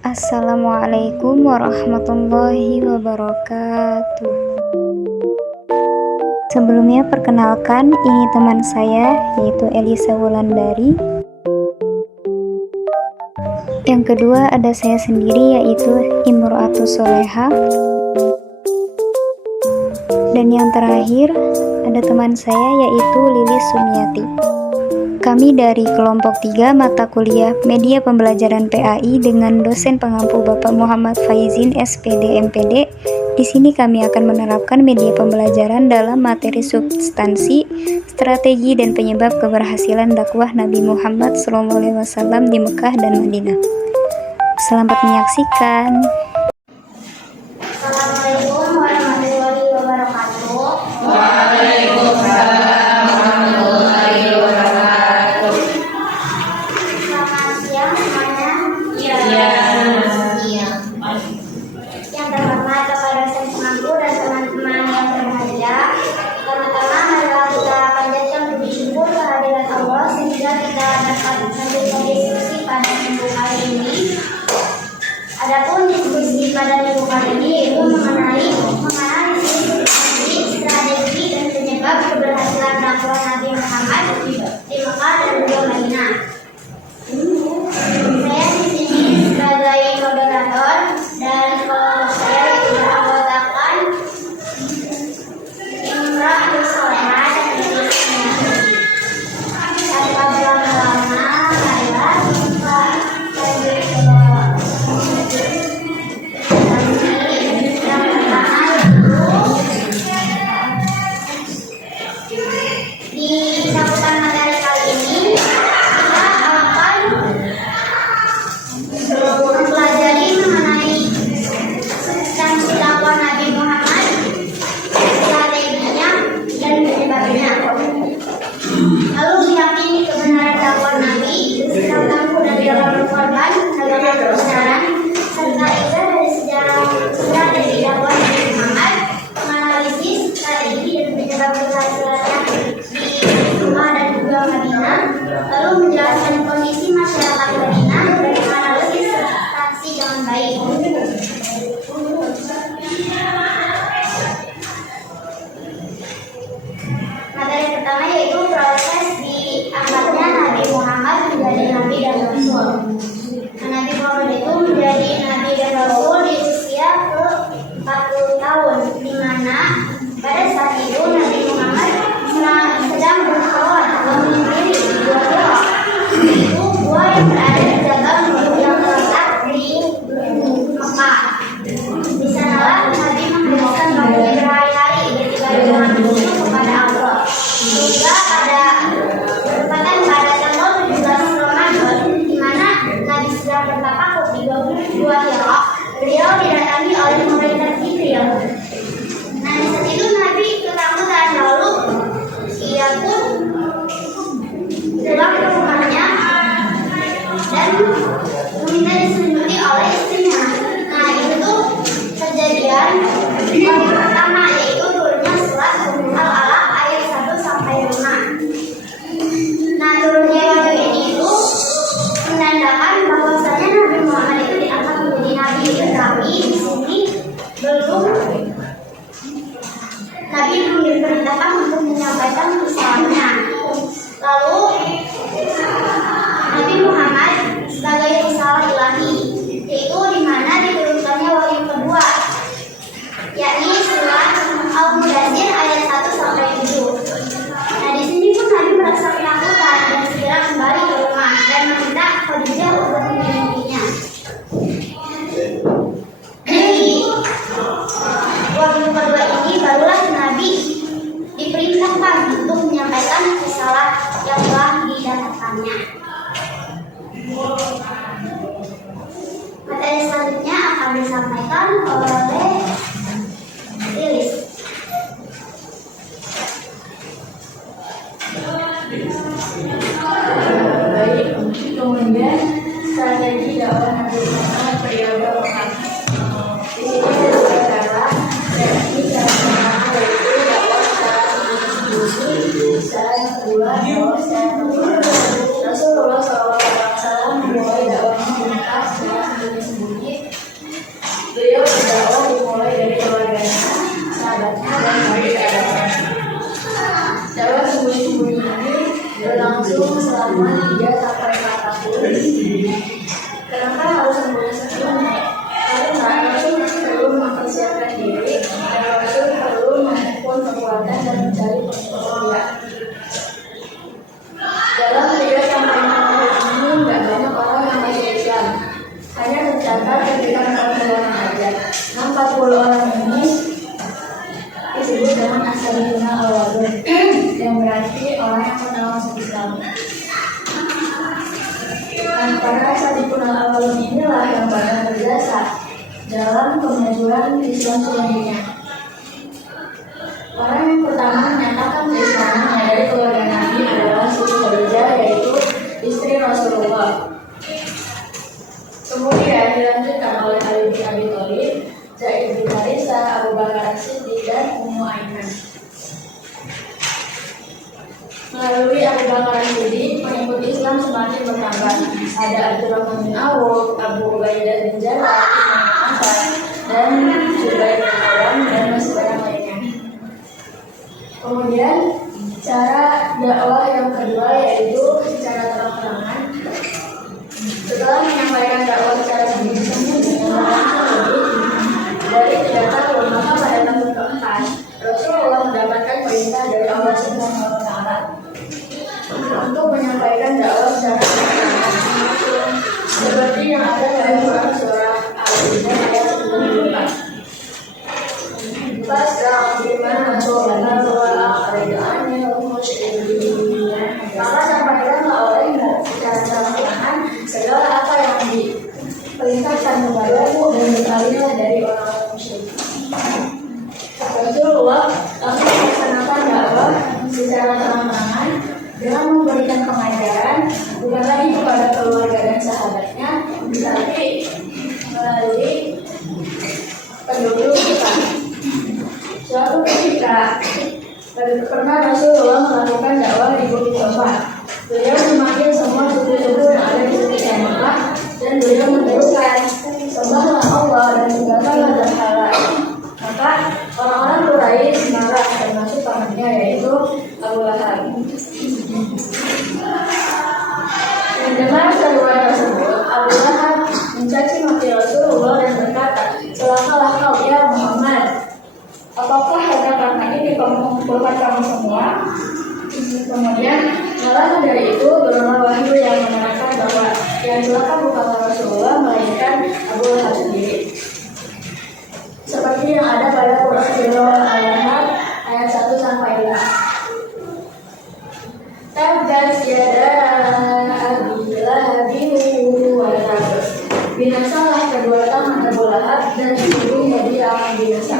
Assalamualaikum warahmatullahi wabarakatuh. Sebelumnya perkenalkan, ini teman saya yaitu Elisa Wulandari. Yang kedua ada saya sendiri yaitu Imro'atus Sholehah. Dan yang terakhir ada teman saya yaitu Lilis Sumiati. Kami dari kelompok 3 mata kuliah Media Pembelajaran PAI dengan dosen pengampu Bapak Muhammad Faizin SPD MPD. Di sini kami akan menerapkan media pembelajaran dalam materi substansi, strategi dan penyebab keberhasilan dakwah Nabi Muhammad SAW di Mekah dan Madinah. Selamat menyaksikan. Assalamualaikum warahmatullahi wabarakatuh. Waalaikumsalam warahmatullahi wabarakatuh. Selamat siang semuanya. Iya. Yang terhormat Bapak dosen pengampu dan teman-teman yang berbahagia. Pertama-tama marilah kita panjatkan puji syukur kehadirat Allah sehingga kita dapat melanjutkan diskusi pada minggu kali ini. Adapun diskusi pada minggu kali ini yaitu mengenai strategi dan penyebab keberhasilan dakwah Nabi Muhammad di Mekah dan juga Madinah. Saya di sini sebagai moderator dan kelompok saya itu beranggotakan Imro'atus Sholehah dan Lilis Sumiati. Tanpa berlama-lama, marilah kita lanjut ke yang pertama yaitu di cakupan materi kali ini kita akan mempelajari mengenai substansi dakwah Nabi Muhammad, strateginya dan penyebabnya. Lalu meyakini kebenaran dakwah Nabi, sikap mampu dan dalam berkorban dalam kebenaran, serta juga dari sejarah strategi dakwah Nabi Muhammad, menganalisis strategi dan penyebab keberhasilannya di Mekah dan juga Madinah, lalu menjelaskan kondisi masyarakat Madinah dan menganalisis substansi dengan baik. Materi pertama yaitu proses diangkatnya Nabi Muhammad menjadi Nabi dan Rasul. Nabi Muhammad itu menjadi Nabi dan Rasul di usia ke-40 tahun, di mana pada saat itu Nabi Muhammad sedang bersolat atau menyendiri di Gua Hira, yaitu gua yang berada di jabal yang terletak di Mekah. Di sanalah Nabi menghabiskan waktu berhari-hari beribadah dengan khusyuk kepada Allah. Hingga pada bertepatan pada tanggal 17 Ramadan, di mana Nabi sedang bertapakuk di Gua Hira, beliau didatangi oleh malaikat Jibril. Nah, di saat itu Nabi ketakutan, lalu ia pun pulang ke rumahnya dan meminta diselidiki oleh istrinya. Nah, itu kejadian yang pertama, yaitu turunnya surat Al-Alaq ayat 1 sampai 5. Nah, turunnya wahyu ini itu menandakan bahwasanya Nabi Muhammad itu diangkat menjadi nabi, tetapi di sini Nabi belum diperintahkan untuk menyampaikan Islamnya. Lalu Nabi Muhammad sebagai risalah ilahi, yaitu di mana diturunkannya wahyu kedua, yakni surat Al-Mudaththir ayat 1 sampai 7. Nah, di sini pun Nabi merasa ketakutan dan segera kembali ke rumah dan meminta Khadijah untuk melindunginya. Jadi wahyu kedua ini barulah Nabi diperintahkan untuk menyampaikan risalah yang telah didapatkannya. Materi selanjutnya akan disampaikan oleh Lilis. Baik, kemudian strategi dakwah Nabi Muhammad periode Mekah. Di sini ada adalah strategi dakwah pertama yaitu dakwah secara individu. Cara yang kedua dakwah secara kelompok. Rasulullah SAW memulai dakwahnya menikah secara sembunyi-sembunyi. Beliau berdakwah dimulai dari keluarganya, sahabatnya, dan kerabatnya. Dakwah sembunyi-sembunyi ini berlangsung selama 3-4 tahun. Kenapa harus sembunyi-sembunyi? Karena Rasul perlu mempersiapkan diri dan Rasul perlu mengumpulkan kekuatan dan mencari pengikut. Dalam 3-4 tahun ini nggak banyak orang yang masuk Islam. Hanya tercatat sekitar 40 orang saja. 40 orang ini disebut dengan as-sabiquna al-awwalun, yang berarti orang yang pertama masuk Islam. Dan para as-sabiquna al-awwalun inilah yang banyak berjasa dalam kemajuan Islam selanjutnya. Orang yang pertama menyatakan keislamannya dari keluarga Nabi adalah Siti Khadijah, yaitu istri Rasulullah. Kemudian dilanjutkan oleh Ali bin Abi Thalib, Zaid bin Harithah, Abu Bakar As-Siddiq, dan Ummu Aiman. Melalui Abu Bakar As-Siddiq, pengikut Islam semakin bertambah. Ada Abdurrahman bin Auf, Abu Ubaidah bin Jarrah, dan Zubair bin Awam, dan masih banyak lainnya. Kemudian cara dakwah yang kedua yaitu secara terang-terangan. Setelah menyampaikan dakwah secara sembunyi-sembunyi dari 3 tahun, maka pada tahun keempat Rasulullah mendapatkan perintah dari Allah Subhanahu wa Ta'ala untuk menyampaikan dakwah secara terang-terangan, seperti yang ada dalam Quran surah Al-Imran ayat 94. Fas'al bima tu'mar wa a'rid 'anil musyrikin. Maka sampaikanlah olehmu secara terang-terangan segala apa yang diperintahkan kepadamu dan berpalinglah dari orang-orang musyrik. Rasulullah langsung melaksanakan dakwah secara terang-terangan dengan memberikan pengajaran bukan lagi kepada keluarga dan sahabatnya, tetapi melalui penduduk kita. Suatu ketika pernah Rasulullah melakukan dakwah di Bukit Safa. Beliau memanggil semua suku-suku yang ada di sekitar Mekah dan beliau menyerukan, sembahlah Allah dan tinggalkanlah berhala. Maka orang-orang Quraisy marah, termasuk pamannya yaitu Abu Lahab. Mendengar seruan tersebut, Abu Lahab mencaci maki Rasulullah dan berkata, celakalah kau ya Muhammad. Apakah harta karena ini mengumpulkan kamu semua? Kemudian, malah dari itu turunlah wahyu yang menerangkan bahwa yang celaka bukanlah Rasulullah, melainkan Abu Lahab sendiri. Seperti yang ada pada Quran surah Al-Lahab ayat 1-5. Tabbat yada Abi Lahabin wa tab. Binasalah kedua tangan Abu Lahab dan sesungguhnya dia akan binasa.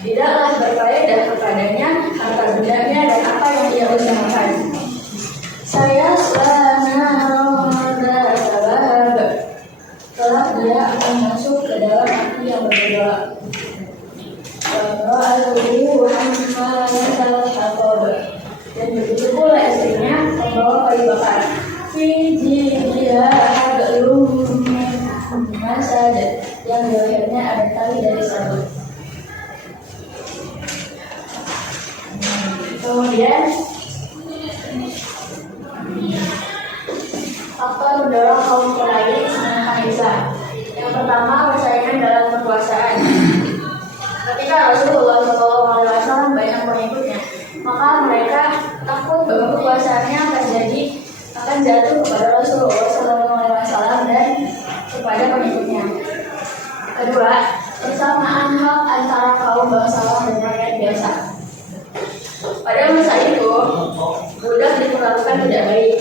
Tidaklah berfaedah kepadanya harta bendanya dan apa yang ia usahakan. Saya telah dia akan masuk ke dalam api yang bergejolak. Dan begitu pula istrinya membawa kayu bakar. Yang di lehernya ada tali dari sabut. Kemudian faktor mendorong kaum Quraisy menentang Islam. Yang pertama, persaingan dalam kekuasaan. Ketika Rasulullah SAW banyak pengikutnya, maka mereka takut bahwa kekuasaannya akan jatuh kepada Rasulullah SAW dan kepada pengikutnya. Kedua, persamaan hak antara kaum bangsawan dan rakyat biasa. Pada masa itu, budak diperlakukan tidak baik,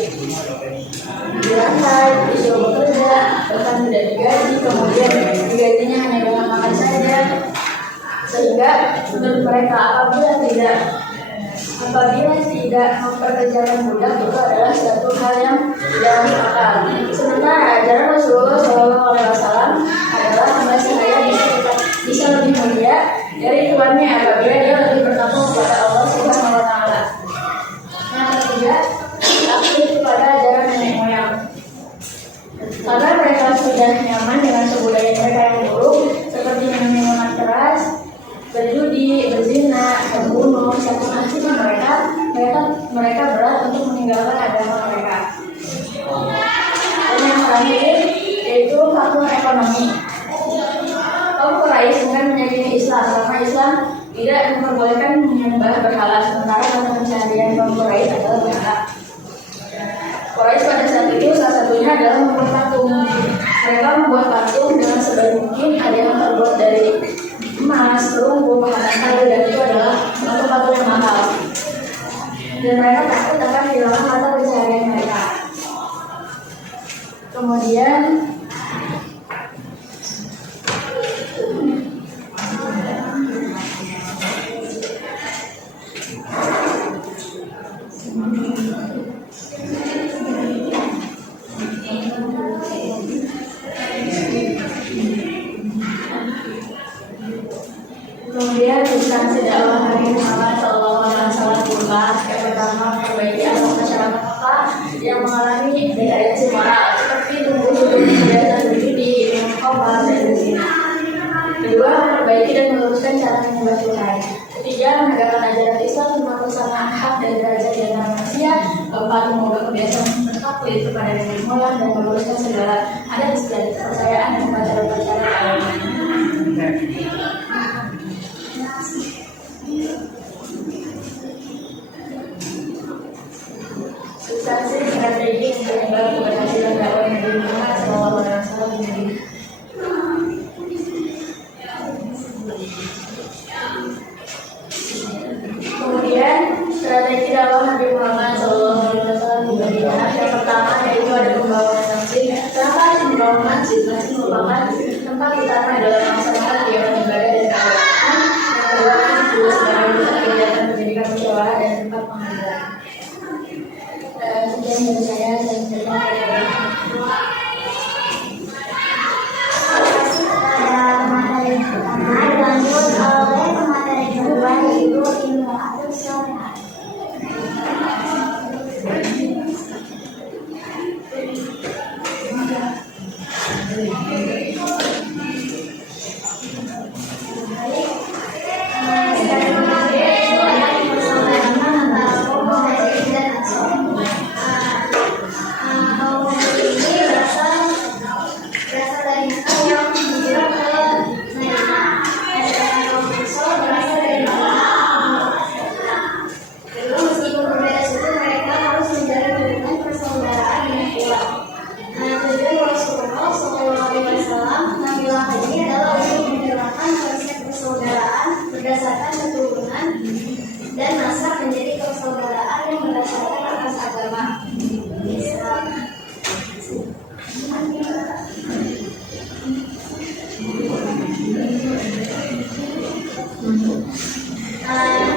dirantai, disuruh bekerja, bahkan tidak digaji, kemudian digajinya hanya dengan makan saja. Sehingga menurut mereka apabila tidak memperkerjakan budak itu adalah suatu hal yang tidak masuk akal. Sementara ajaran Rasulullah SAW adalah hamba sahaya bisa lebih mulia dari tuannya apabila dia lebih bertakwa kepada Allah Subhanahu wa Ta'ala. tidak aktif kepada ajaran nenek moyang. Karena mereka sudah nyaman dengan kebudayaan mereka yang buruk, seperti minum minuman keras, berjudi, berzina, membunuh, saking aktifnya mereka berat untuk meninggalkan agama mereka. Dan yang terakhir yaitu faktor ekonomi. Kaum Quraisy dengan menyadari Islam, karena Islam tidak memperbolehkan menyembah berhala, sementara mata pencaharian kaum Quraisy adalah berhala. Quraisy pada saat itu salah satunya adalah membuat patung. Mereka membuat patung dengan sebaik mungkin, ada yang terbuat dari emas, perunggu, bahan kayu, dan itu adalah patung-patung yang mahal. Dan mereka takut akan kehilangan mata pencaharian mereka. Kemudian instansi dakwah Nabi Muhammad SAW berupa yang pertama memperbaiki akhlak masyarakat Mekah yang mengalami degradasi moral seperti tumbuh-tumbuh kegiatan berjudi, minum khamar, dan berzina. Kedua, memperbaiki dan meluruskan cara menyembah Tuhan. Ketiga, menegakkan ajaran Islam tentang kesamaan hak dan derajat di antara manusia. Keempat, mengubah kebiasaan taklid kepada nenek moyang dan meluruskan segala adat istiadat kepercayaan dan upacara-upacara agama. Substansi strategi untuk membangun keberhasilan dakwah Nabi Muhammad SAW menjadi kemudian strategi dakwah Nabi Muhammad SAW di Madinah. Yang pertama yaitu ada pembangunan masjid. Kenapa harus membangun masjid? Masjid merupakan tempat utama dalam melaksanakan kegiatan ibadah dan keagamaan. Yang kedua, juga sebagai pusat kegiatan pendidikan musyawarah dan tempat pengajian. Sekian dari saya dan terima kasih. Materi pertama dilanjut oleh materi kedua yaitu ilmu adat syariat. Berdasarkan keturunan dan nasab menjadi persaudaraan yang berdasarkan atas agama Islam.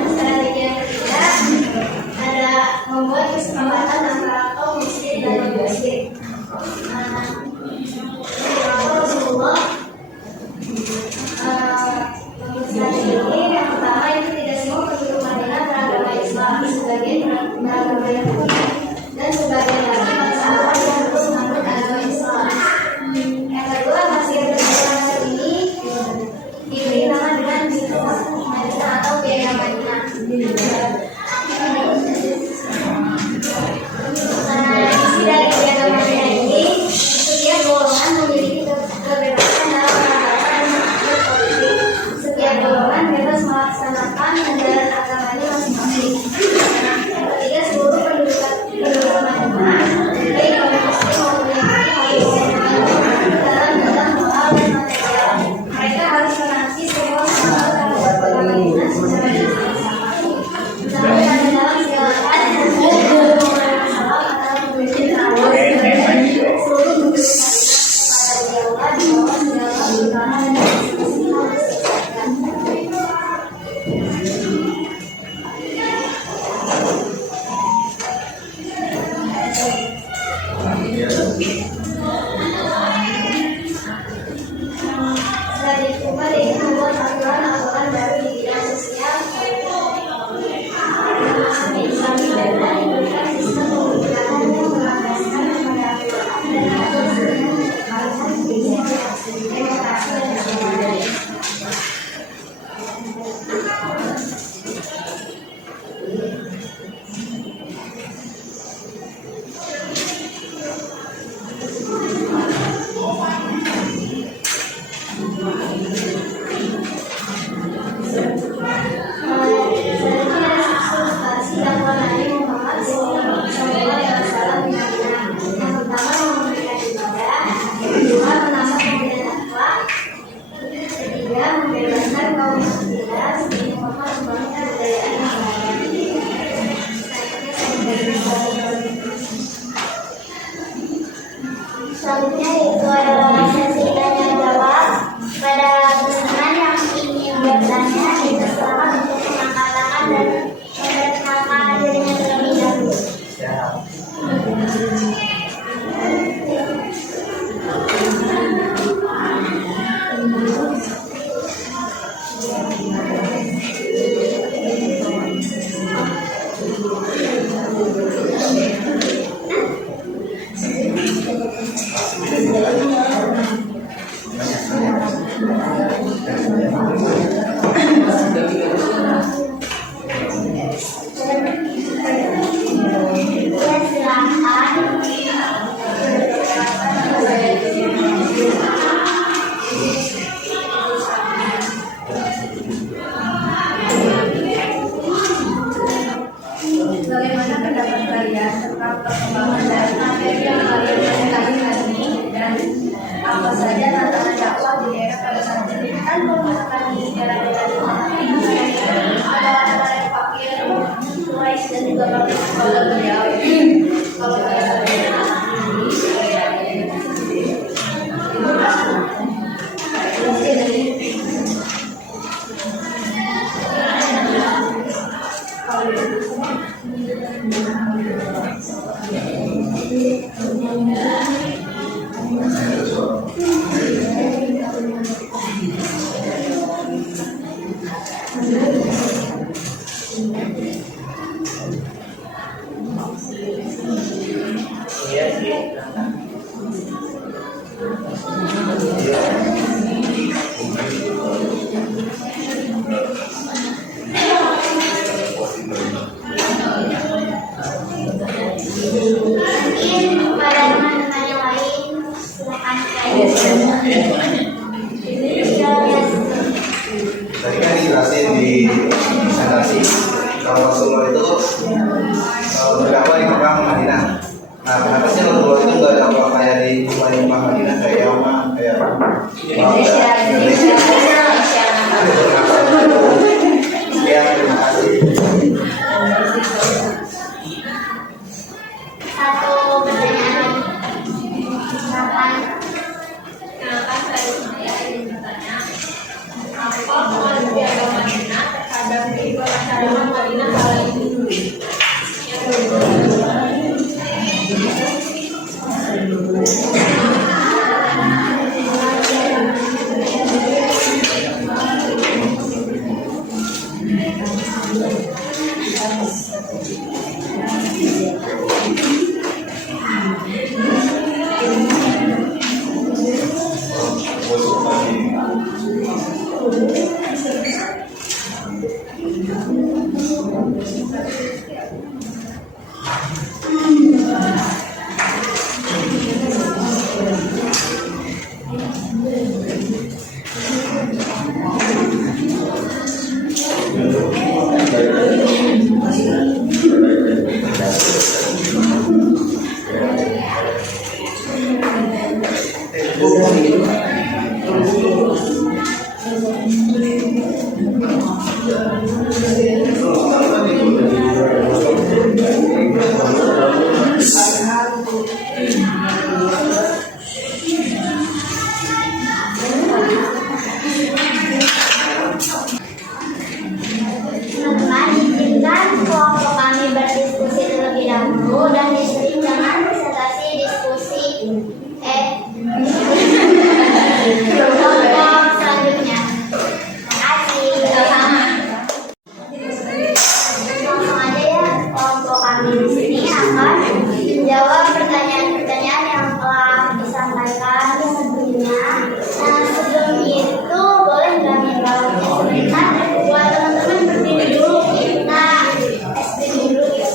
Strategi yang ketiga ada membuat kesepakatan antara kaum muslim dan non-muslim. Rasulullah strategi ini yang pertama itu tidak semua penduduk Madinah beragama Islam, sebagian beragama Yahudi dan sebagian lagi bangsa Arab yang terus menganut agama Islam. Yang kedua, masih ada ini diberi nama dengan Bitu Madinah atau Biaya Madinah. Bagaimana pendapat kalian tentang perkembangan dan materi yang kalian pelajari hari ini, dan apa saja tantangan dakwah di daerah pada saat ini? Kan kalau misalkan di daerah-daerah ada anak-anak fakir, turis, dan juga kalau beliau kalau Mungkin pada teman-teman yang lain silakan Tadi kan dijelasin di presentasi kalau Rasulullah itu berdakwah di Mekah Madinah. Nah, kenapa sih Rasulullah itu nggak dakwah kayak di Mekah Madinah kayak Yaman, kayak Indonesia? Ya, terima kasih. satu pertanyaan. Silakan. Kenapa saya ingin bertanya, apa pengaruh agama Madinah terhadap kehidupan masyarakat Madinah kala itu? Teman-teman, izinkan kelompok kami berdiskusi terlebih dahulu dan disuruh dengan presentasi diskusi kelompok selanjutnya. Terima kasih. Langsung aja ya, kelompok kami di sini akan menjawab pertanyaan-pertanyaan yang telah disampaikan sebelumnya. Nah, sebelum itu boleh nggak minta sebentar buat teman-teman berdiri dulu, kita SPM dulu ya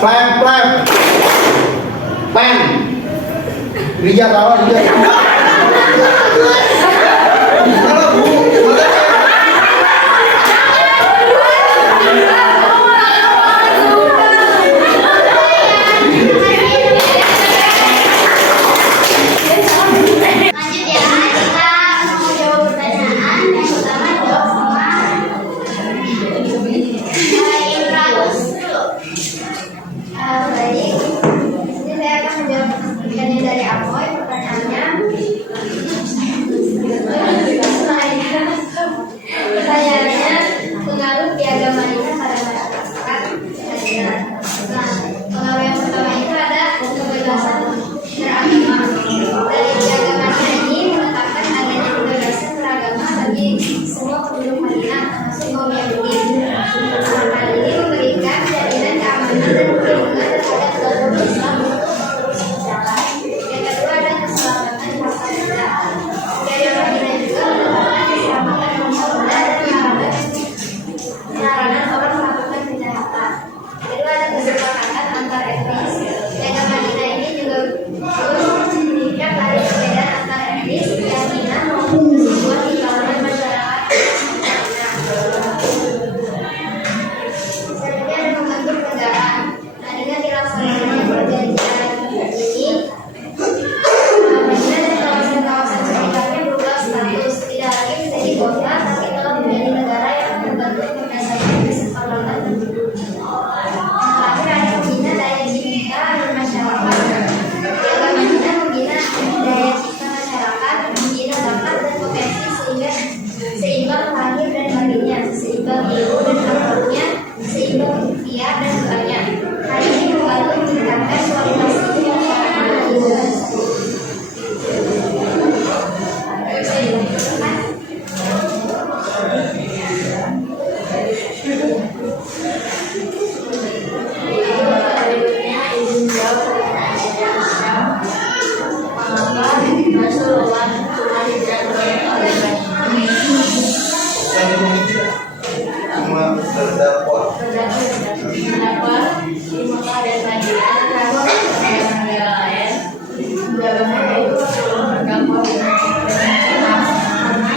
Flap. Pen. Rija kawan, Rija. Kalau Bu, Lanjut ya, kita mau jawab pertanyaan. Yang pertama jawab sama Infragus dulu. Baik, ini saya akan menjawab pertanyaan dari Amoy. Pertanyaannya, pengaruh piagam Madinah pada masyarakat. Nah, pengaruh yang pertama itu ada kebebasan beragama. Dari piagam Madinah ini menetapkan adanya kebebasan beragama bagi semua penduduk Madinah, termasuk kaum Yahudi. Hal ini memberikan jaminan keamanan dan perlindungan terhadap seluruh Islam untuk terus berjalan. Yang kedua ada keselamatan bangsa kita. Piagam Madinah juga menetapkan keselamatan bangsa kita dan larangan orang melakukan kejahatan. Kedua ada kesepakatan antar etnis. Piagam Madinah ini juga menunjukkan tali perbedaan antar etnis, keyakinan maupun kesukuan di kalangan masyarakat. Selanjutnya ada membentuk negara. Nah, dengan dilaksanakannya perjanjian ini, Madinah dan kawasan-kawasan sekitarnya berubah status, tidak lagi menjadi kota, tapi telah menjadi negara yang terbentuk berdasarkan kesepakatan penduduk. Terakhir ada pembina daya cipta dan masyarakat. Piagam Madinah membina daya cipta masyarakat, membina bakat dan potensi sehingga seimbang lahir dan batinnya, seimbang ilmu dan akalnya, seimbang ikhtiar dan doanya. Hal ini membantu meningkatkan kualitas hidup masyarakat Madinah. Berikutnya izin jawab pertanyaan yang mengapa Rasulullah cuma hijrah ke Madinah? cuma berdakwah. Kenapa di Mekah dan Madinah terdapat negara-negara lain? Jawabannya yaitu Rasulullah berdakwah karena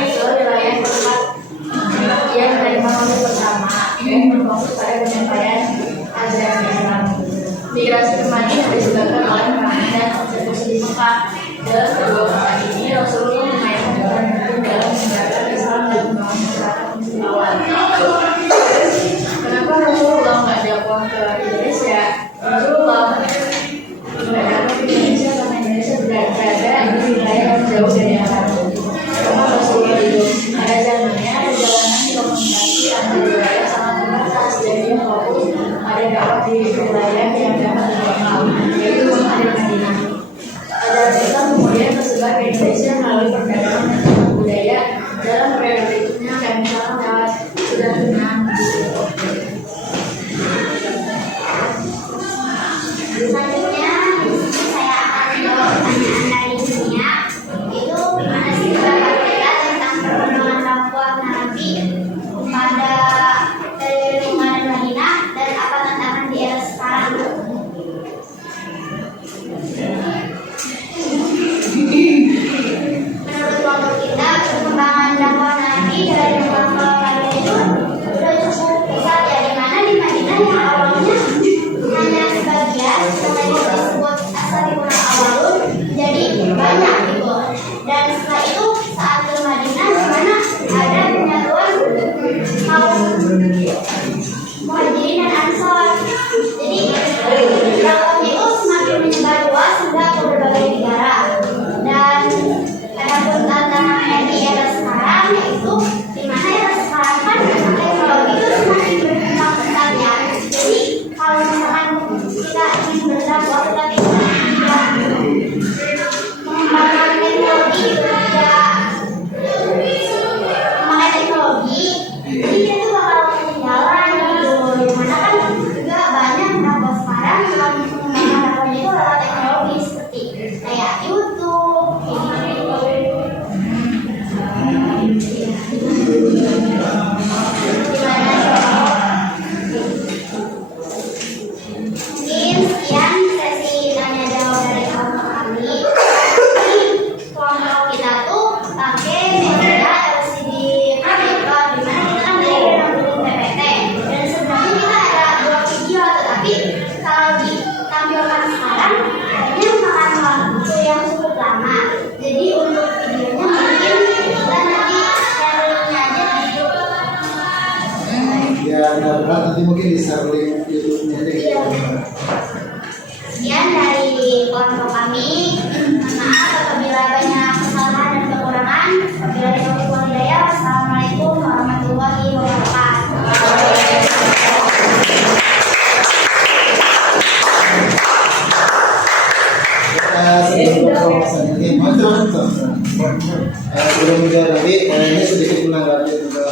itu wilayah tempat ia menerima maksud pertama yang berfokus pada penyampaian ajaran Islam. Migrasi ke Madinah disebabkan oleh perang dan persekusi di Mekah. Dalam kedua kali ini Rasulullah memainkan peran penting dalam menyebarkan Islam dan membangun masyarakat Muslim awal. Kenapa Rasulullah nggak dakwah ke Indonesia? Rasulullah nggak dakwah ke Indonesia karena Indonesia berada di wilayah yang jauh dari Arab. Karena Rasulullah itu pada zamannya perjalanan komunikasi antar wilayah sangat terbatas dan dia fokus pada dakwah di wilayah yang dapat dijangkau, yaitu Mekah dan Madinah. Ajaran Islam kemudian tersebar ke Indonesia melalui perdagangan dan budaya. Dalam periode berikutnya akan misalnya lewat Sudan dengan Selanjutnya, saya akan menjawab pertanyaan dari dunia. Itu gimana sih pendapat kita tentang perkembangan dakwah Nabi pada dari lingkungan Madinah dan apa tantangan di era sekarang? Menurut kelompok kita, perkembangan dakwah Nabi dari lingkungan Madinah itu sudah cukup besar ya, di mana di Madinah yang awalnya hanya sebagian namanya disebut Ashabul Awwalun, jadi banyak gitu. Dan setelah itu saat ke Madinah di mana ada penyatuan kaum Muhajirin dan Ansor. Jadi dakwahnya itu semakin menyebar luas hingga ke berbagai negara. Dan adapun tantangannya di era sekarang yaitu di mana era sekarang kan teknologi itu semakin berkembang pesat ya. Jadi kalau misalkan kita ingin berdakwah tapi tidak mengembangkan teknologi, tidak memakai teknologi, jadi kita tuh bakal ketinggalan gitu. Dimana kan juga banyak dakwah sekarang yang mengembangkan dakwahnya itu lewat teknologi seperti kayak YouTube, mungkin kalau ditampilkan sekarang ini makan waktu yang cukup lama. Jadi untuk videonya mungkin kita nanti sharingnya aja di YouTube. Ya, nggak berat, nanti mungkin di share link YouTube-nya deh. Iya. Sekian dari kelompok kami. Mohon maaf apabila banyak kesalahan dan kekurangan. Bila taufiq wal hidayah. Wassalamualaikum warahmatullahi wabarakatuh. Sebelum juga nanti ini sedikit menanggapi juga